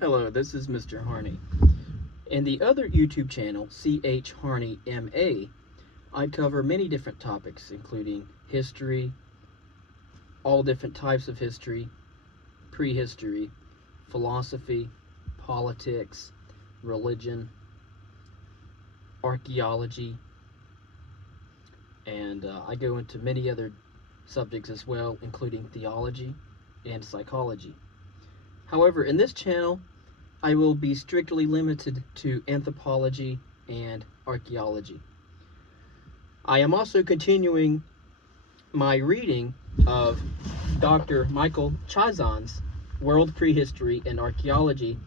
Hello, this is Mr. Harney. In the other YouTube channel, CH Harney MA, I cover many different topics, including history, all different types of history, prehistory, philosophy, politics, religion, archaeology, and I go into many other subjects as well, including theology and psychology. However, in this channel, I will be strictly limited to anthropology and archaeology. I am also continuing my reading of Dr. Michael Chazan's World Prehistory and Archaeology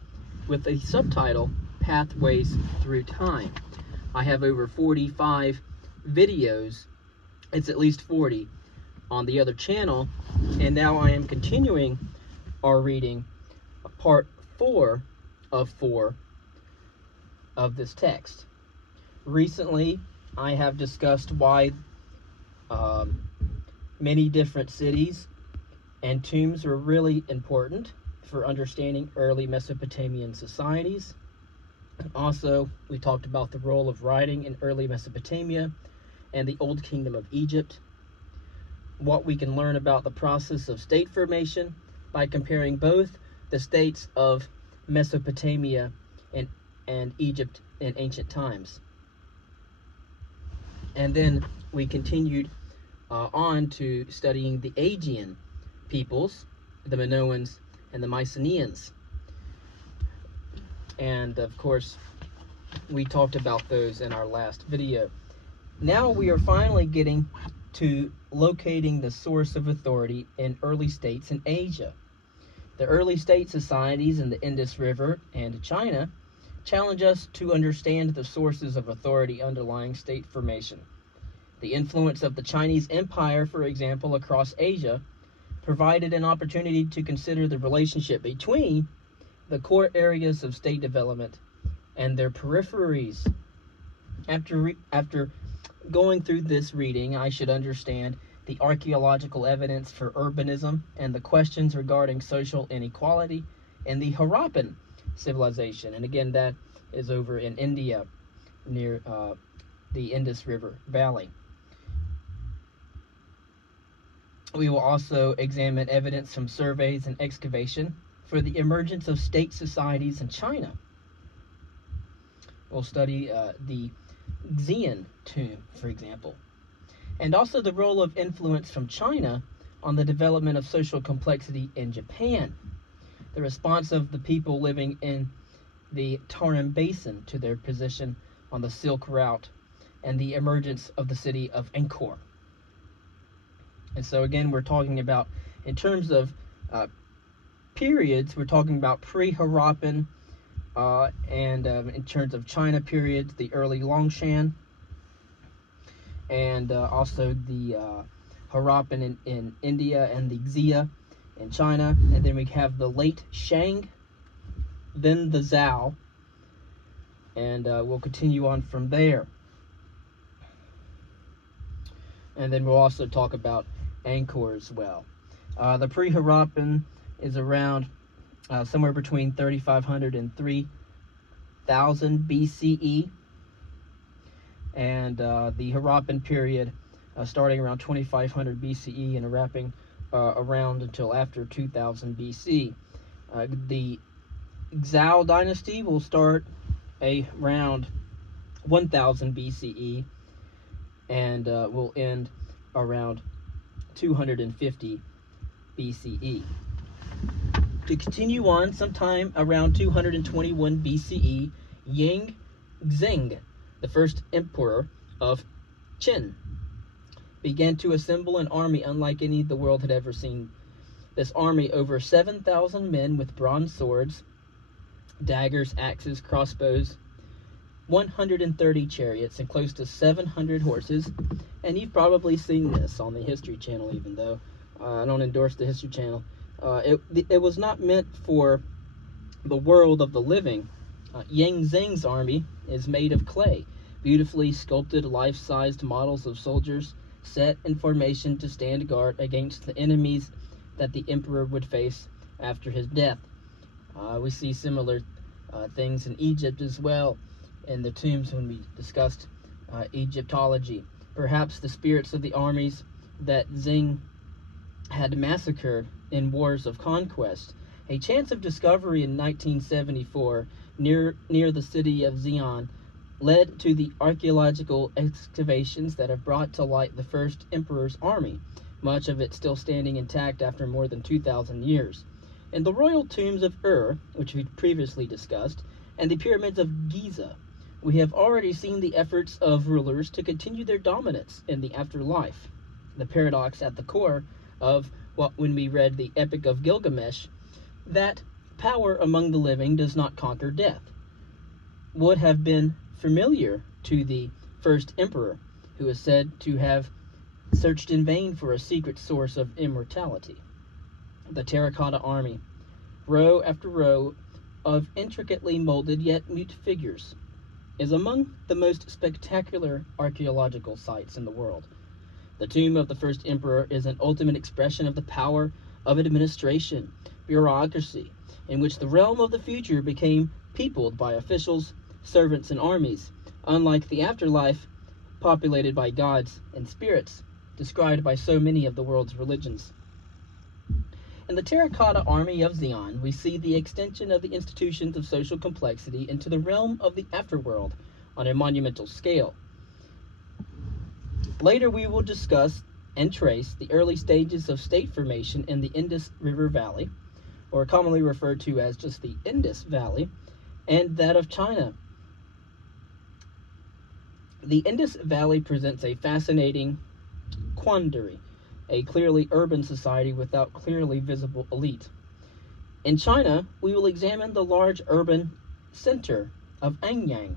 with a subtitle, Pathways Through Time. I have over 45 videos, it's at least 40, on the other channel, and now I am continuing our reading part 4 of 4 of this text. Recently, I have discussed why many different cities and tombs were really important for understanding early Mesopotamian societies. Also, we talked about the role of writing in early Mesopotamia and the Old Kingdom of Egypt, what we can learn about the process of state formation by comparing both the states of Mesopotamia and Egypt in ancient times. And then we continued on to studying the Aegean peoples, the Minoans and the Mycenaeans. And of course, we talked about those in our last video. Now we are finally getting to locating the source of authority in early states in Asia. The early state societies in the Indus River and China challenge us to understand the sources of authority underlying state formation. The influence of the Chinese Empire, for example, across Asia, provided an opportunity to consider the relationship between the core areas of state development and their peripheries. After going through this reading, I should understand the archaeological evidence for urbanism and the questions regarding social inequality in the Harappan civilization. And again, that is over in India near the Indus River Valley. We will also examine evidence from surveys and excavation for the emergence of state societies in China. We'll study the Xian tomb, for example, and also the role of influence from China on the development of social complexity in Japan, the response of the people living in the Tarim Basin to their position on the Silk Route, and the emergence of the city of Angkor. And so again, we're talking about, in terms of periods, we're talking about pre-Harappan, and in terms of China periods, the early Longshan, and also the Harappan in India, and the Xia in China. And then we have the late Shang, then the Zhao, and we'll continue on from there. And then we'll also talk about Angkor as well. The pre-Harappan is around somewhere between 3,500 and 3,000 BCE, and the Harappan period starting around 2,500 BCE and wrapping around until after 2000 BC. The Zhao dynasty will start around 1000 BCE and will end around 250 BCE. To continue on, sometime around 221 BCE, Yang Zheng, the first emperor of Qin, began to assemble an army unlike any the world had ever seen. This army, over 7,000 men with bronze swords, daggers, axes, crossbows, 130 chariots, and close to 700 horses. And you've probably seen this on the History Channel, even though I don't endorse the History Channel. It was not meant for the world of the living. Yang Zheng's army is made of clay, beautifully sculpted life-sized models of soldiers set in formation to stand guard against the enemies that the emperor would face after his death. We see similar things in Egypt as well, in the tombs when we discussed Egyptology. Perhaps the spirits of the armies that Zing had massacred in wars of conquest. A chance of discovery in 1974 near the city of Xi'an led to the archaeological excavations that have brought to light the first emperor's army, much of it still standing intact after more than 2,000 years. In the royal tombs of which we previously discussed, and the pyramids of Giza, we have already seen the efforts of rulers to continue their dominance in the afterlife. The paradox at the core of when we read the Epic of Gilgamesh, that power among the living does not conquer death, would have been familiar to the first emperor, who is said to have searched in vain for a secret source of immortality. The terracotta army, row after row of intricately molded yet mute figures, is among the most spectacular archaeological sites in the world. The tomb of the first emperor is an ultimate expression of the power of administration, bureaucracy, in which the realm of the future became peopled by officials, servants, and armies, unlike the afterlife populated by gods and spirits described by so many of the world's religions. In the terracotta army of Xi'an, we see the extension of the institutions of social complexity into the realm of the afterworld on a monumental scale. Later we will discuss and trace the early stages of state formation in the Indus River Valley, or commonly referred to as just the Indus Valley, and that of China. The Indus Valley presents a fascinating quandary, a clearly urban society without clearly visible elite. In China, we will examine the large urban center of Anyang,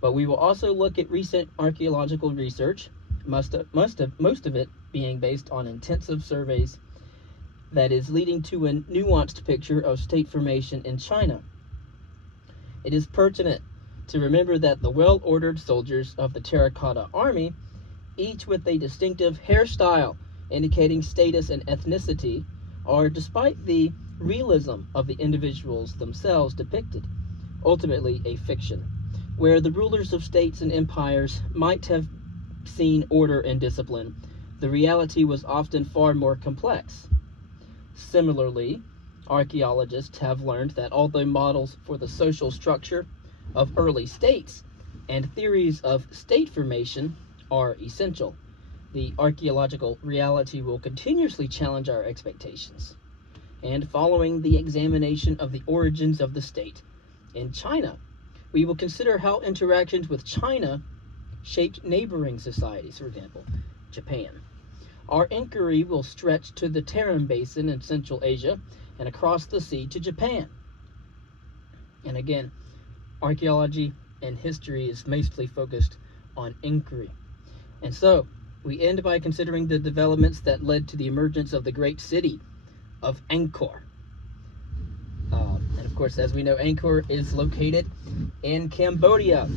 but we will also look at recent archaeological research, most of it being based on intensive surveys, that is leading to a nuanced picture of state formation in China. It is pertinent to remember that the well-ordered soldiers of the terracotta army, each with a distinctive hairstyle indicating status and ethnicity, are, despite the realism of the individuals themselves depicted, ultimately a fiction, where the rulers of states and empires might have seen order and discipline. The reality was often far more complex. Similarly, archaeologists have learned that although models for the social structure of early states and theories of state formation are essential, the archaeological reality will continuously challenge our expectations. And following the examination of the origins of the state in China, we will consider how interactions with China shaped neighboring societies, for example, Japan. Our inquiry will stretch to the Tarim Basin in Central Asia and across the sea to Japan. And again, archaeology and history is mostly focused on inquiry. And so, we end by considering the developments that led to the emergence of the great city of Angkor. And of course, as we know, Angkor is located in Cambodia.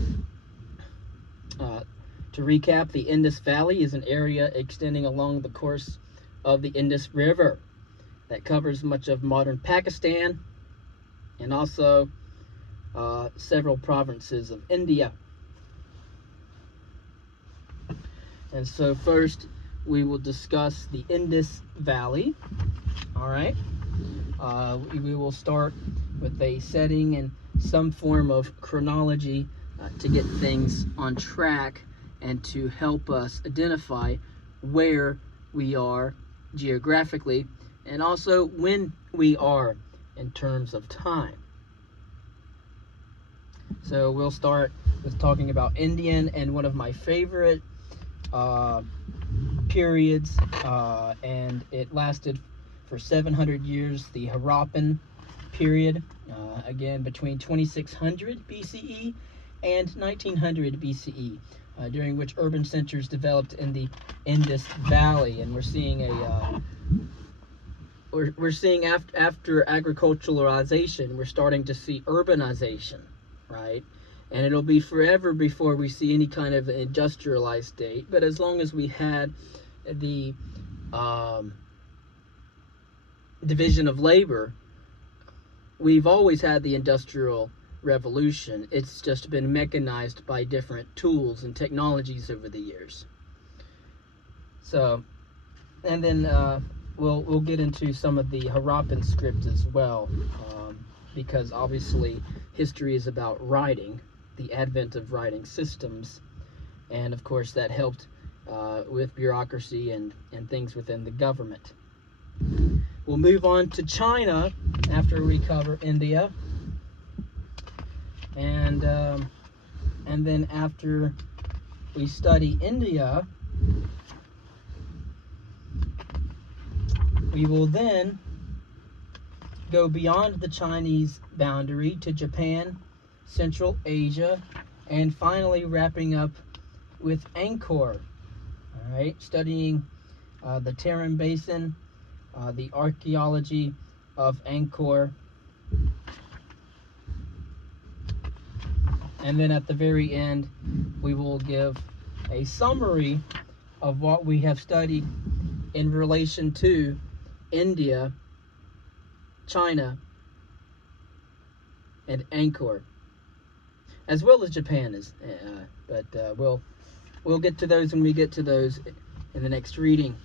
To recap, the Indus Valley is an area extending along the course of the Indus River that covers much of modern Pakistan and also several provinces of India. And so first we will discuss the Indus Valley. All right. We will start with a setting and some form of chronology to get things on track and to help us identify where we are geographically and also when we are in terms of time. So we'll start with talking about Indian and one of my favorite periods, and it lasted for 700 years, the Harappan period, again between 2600 BCE and 1900 BCE, during which urban centers developed in the Indus Valley. And we're seeing after agriculturalization, we're starting to see urbanization, right? And it'll be forever before we see any kind of industrialized state. But as long as we had the division of labor, we've always had the Industrial Revolution. It's just been mechanized by different tools and technologies over the years. So, and then we'll get into some of the Harappan script as well, because obviously history is about writing, the advent of writing systems, and of course that helped with bureaucracy and things within the government. We'll move on to China after we cover India, and then after we study India, we will then go beyond the Chinese boundary to Japan, Central Asia, and finally wrapping up with Angkor. All right, studying the Tarim Basin, the archaeology of Angkor, and then at the very end, we will give a summary of what we have studied in relation to India, China, and Angkor, as well as Japan. But we'll get to those when we get to those in the next reading.